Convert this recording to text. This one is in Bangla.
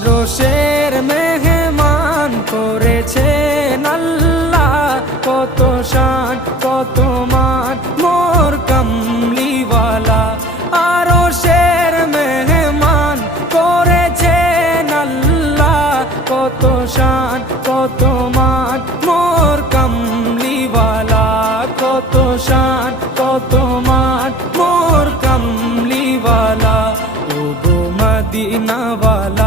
আরশের মেহমান করেছেন আল্লাহ, কত শান কত মান মোর কামলিওয়ালা। আরশের মেহমান করেছেন আল্লাহ, কত শান কত মান মোর কামলিওয়ালা, কত শান কত মান মোর কামলিওয়ালা। ও গো মদিনাওয়ালা